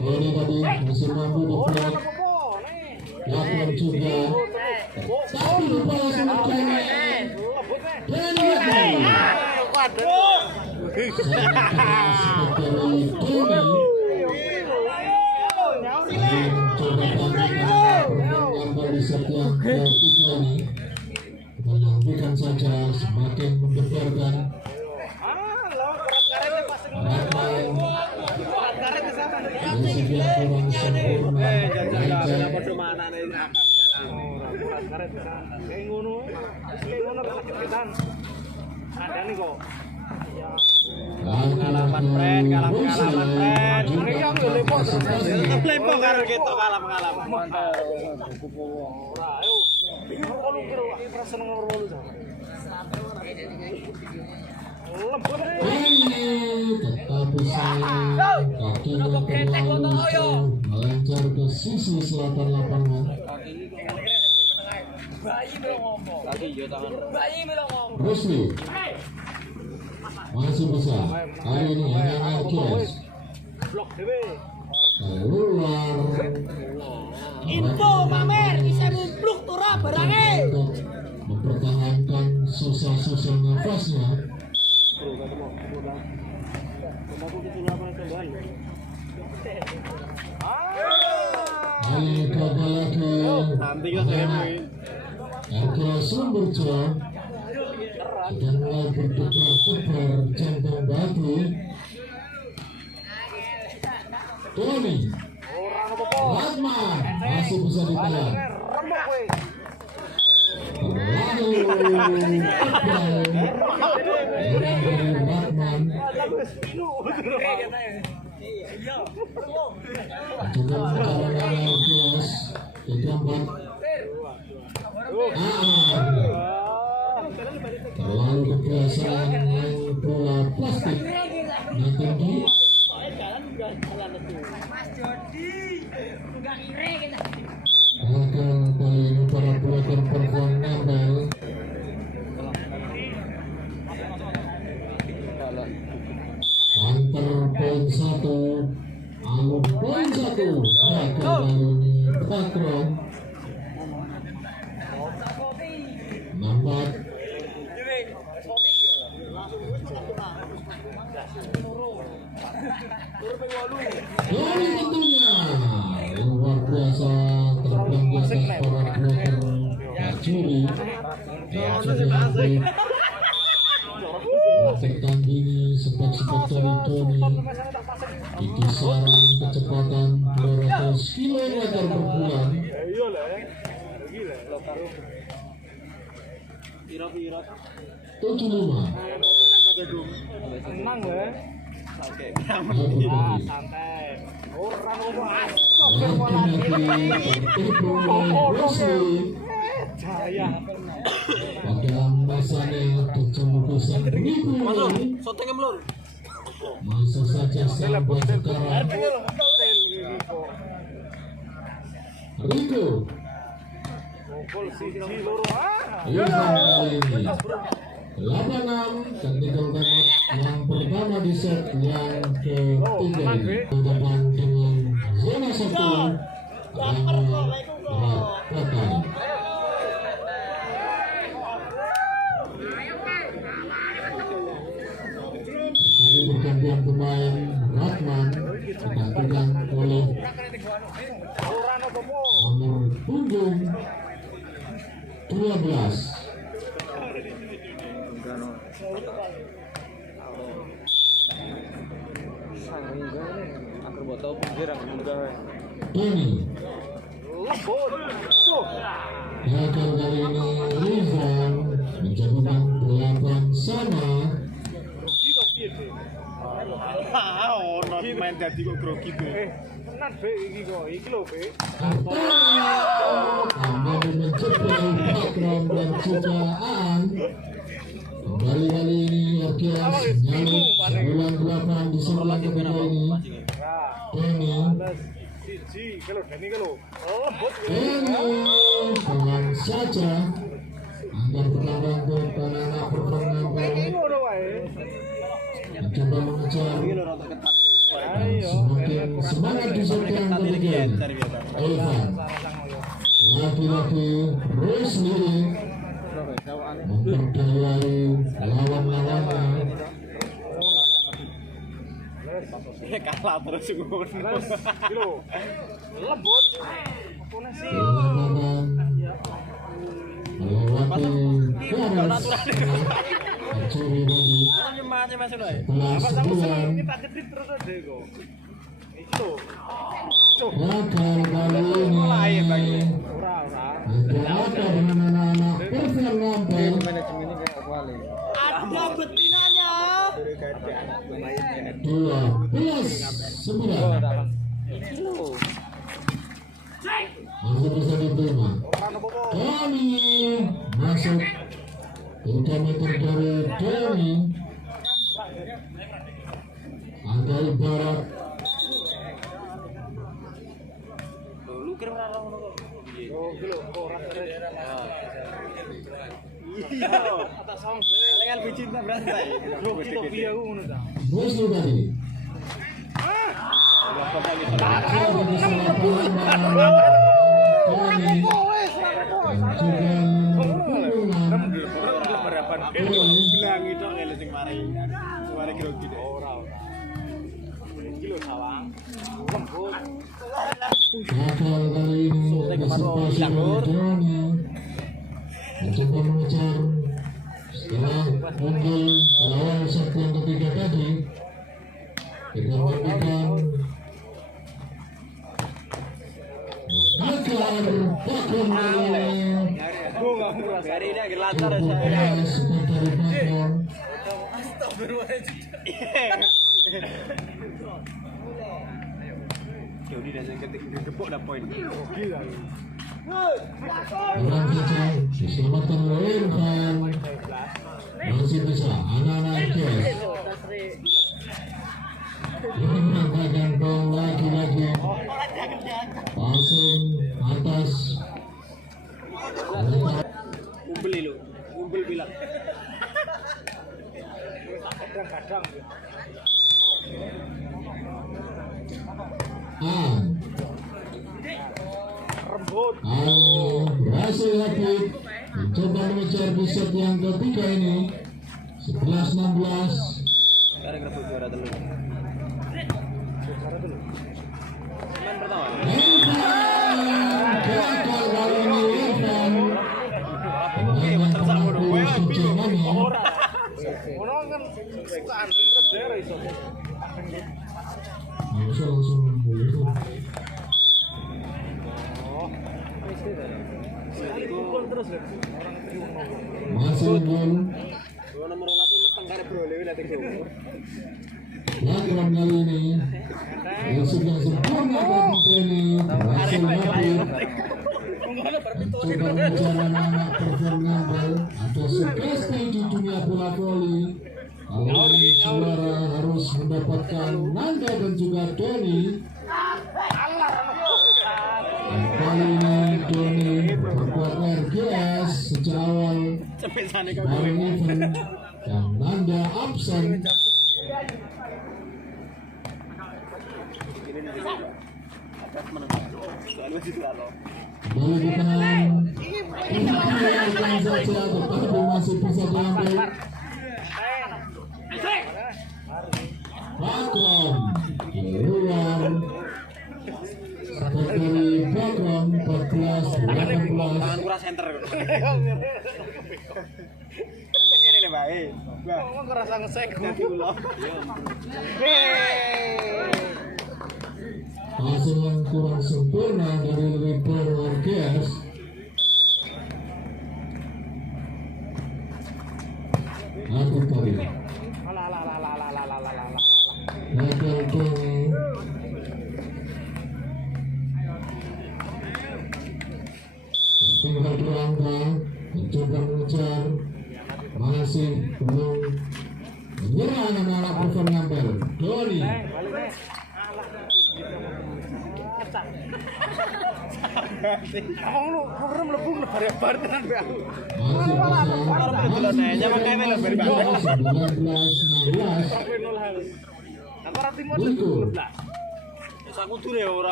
Ini tadi masih mampu dibuat lakukan juga, tapi lupa langsung keren. Dan lagi menyampaikan saja semakin mendebarkan kurang sempurna. Pengalaman friend. Lepo karo kita pengalaman. Tetap bisa melancar ke sisi selatan lapangan. Rusli masih bisa. Kali ini hanya Kies keluar. Info pamer bisa mumpluk turah barangnya. Mempertahankan susah-susah nafasnya. Ayo coba lagi. Akhirnya Sumberjo sudah mulai berdebar-debar jantung batu. Tony Ratman masih bisa ditahan. Lalu Ratman juga mengalami kios di tempat terlalu kebiasaan main bola plastik yang tinggi. Bahkan kali ini para pelajar perform nambel. Panter poin 1, Alun poin 1. Bahkan kali ini Patron nampak Doni tentunya luar biasa terbang di atas para bloker Juri. Tertandingi sebab-sebab dari Doni di kisaran kecepatan 200 km per bulan. 75. Tenang ya. Santai. Orang ngomong Jaya. Pada masanya kecemburusan Riku masih saja sampai sekarang. Riku Lapangan dan tinggalkan yang pertama di set yang ketiga depan dengan zona 1 yang beratakan. Kali pergantian pemain Ratman digantikan oleh nomor punggung 12 Tony. Gagal kali ini Rizal menjadikan 8 sama. main dadi kok grogi be. Tenan be iki kok. Iki lho be. Anda mencoba program dan ciptaan. Kembali kali ini Orkias nyalip 98 di sebelah ketiga ini. Denny. Siji, kalau Denny kalau. Oh, lembut. Denny dengan saja agar berlawan ke anak performa Ngono wae. mencoba mengejar semakin semangat di set yang ketiga ini. Evan lagi-lagi Rusli memperdayai lawan-lawannya. Kalah terus ngono. Kilo. Lembut. Apa sih? Melewati garis mencuri lagi setelah sebulan Kita kedip terus aja kok. Itu. gagal kali ini. Ada apa dengan anak-anak Persian Ngampel? Ada betinanya. 12-9 masih bisa diterima. Denny masuk 3 meter dari Denny. Angga ibarat Lu kirim ra ngono kok. Oh, kilo ora terus. Iya. Kata song. Lengan bicinta berasa. Bro, kita piye aku ngono ta. Rusli tadi. Bilang itu ngene sing mari. Mari grogi ora. Kilo sawang. Lembut. Gagal kali ini antisipasi dari Denny. Mencoba mengejar setelah unggul awal set yang ketiga tadi. Kita memberikan gagal Bakron Gua enggak merasa hari ini agak lancar saya. dari Bakron. Jody dah ketik gepuk dah poin. Gila. Orang saja diselamatkan oleh Irfan. Masih bisa anak-anak Kes. Menambahkan gol lagi-lagi. Passing atas. Umbel lu. Umbel bilang. Kadang-kadang. Rembut. Berhasil Habib mencoba mengejar di set yang ketiga ini. 11-16. Sekarang rebut juara dulu. Main pertama. Gagal kali ini Irfan. Orang kan sukaan ribet daerah iso. Langsung masih gol. Nomor lagi meteng kare bro lewe latih go. Lakukan kali ini musuh yang sempurna bagi Denny. Berhasil Habib mencoba mengejar anak-anak Persian Ngampel. Ada sugesti di dunia bola voli. Kalau ingin juara harus mendapatkan Nanda dan juga Denny. Dan kali ini Denny membuat RGS sejak awal paling event dan Nanda absen. Kembali di kanan. Ini saja tetapi masih bisa diambil. Bakron keluar. Dari Bakron 14-18. Tangan kurang center. Ngene nih bae. Wah, kok ngerasa ngesek kaki ulo. Hasil yang kurang sempurna dari River Orkias. Aku tadi. Gagal Denny.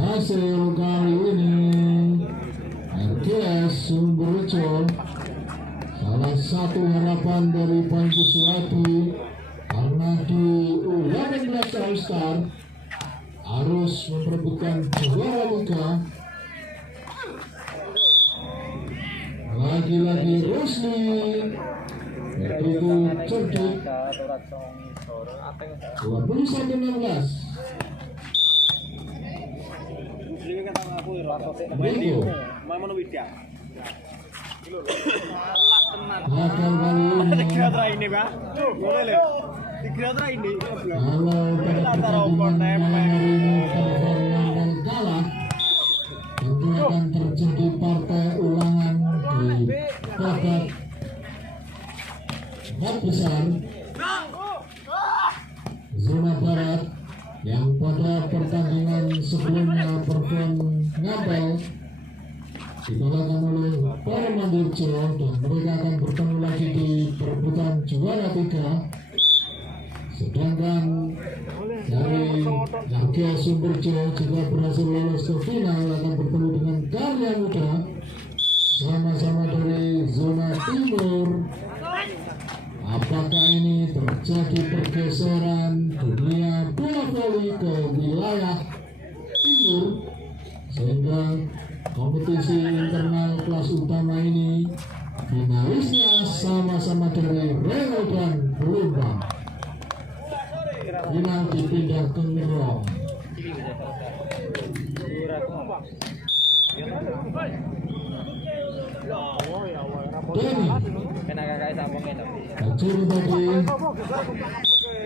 Hasil kali ini RGS Sumberjo salah satu harapan dari Pancuswati karena di U18 All Star harus memperebutkan juara liga. Lagi-lagi Rusli begitu cerdik 21-16. Gagal kali ini. Kalau pertandingan hari ini performa kalah, tentu akan terjadi partai ulangan di babak 4 besar zona barat yang pada pertandingan sebelumnya perform ngapel dikalahkan oleh Paramandirjo, dan mereka akan bertemu lagi di perebutan juara 3. Sedangkan dari RGS Sumberjo jika berhasil lolos ke final akan bertemu dengan Karya Muda sama-sama dari zona timur. Apakah ini terjadi pergeseran dunia bola voli ke wilayah timur sehingga kompetisi internal kelas utama ini finalisnya sama-sama dari Reno dan Pelumbang. Final dipindah ke Ngerong. Denny Kacuri tadi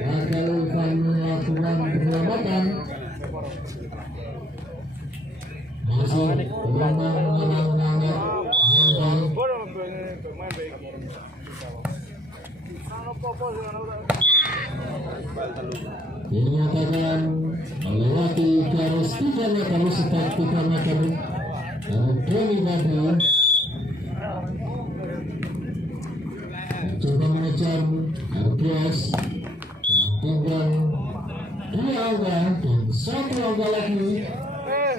gagal melakukan penyelamatan. Masih menang-menang dinyatakan melewati garis 3 meter sekitar 3 meter dari Denny tadi coba mengejar RGS yang tinggal 2 angka dan 1 angka lagi.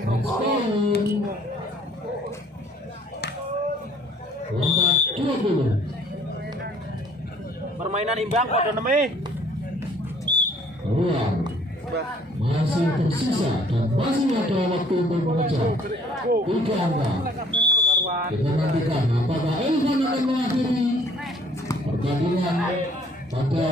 Match point lompat 20. Permainan imbang kode neme. Ruang masih tersisa dan masih ada waktu untuk mengejar 3 angka. Kita nantikan apakah Elvan akan mengakhiri pertandingan pada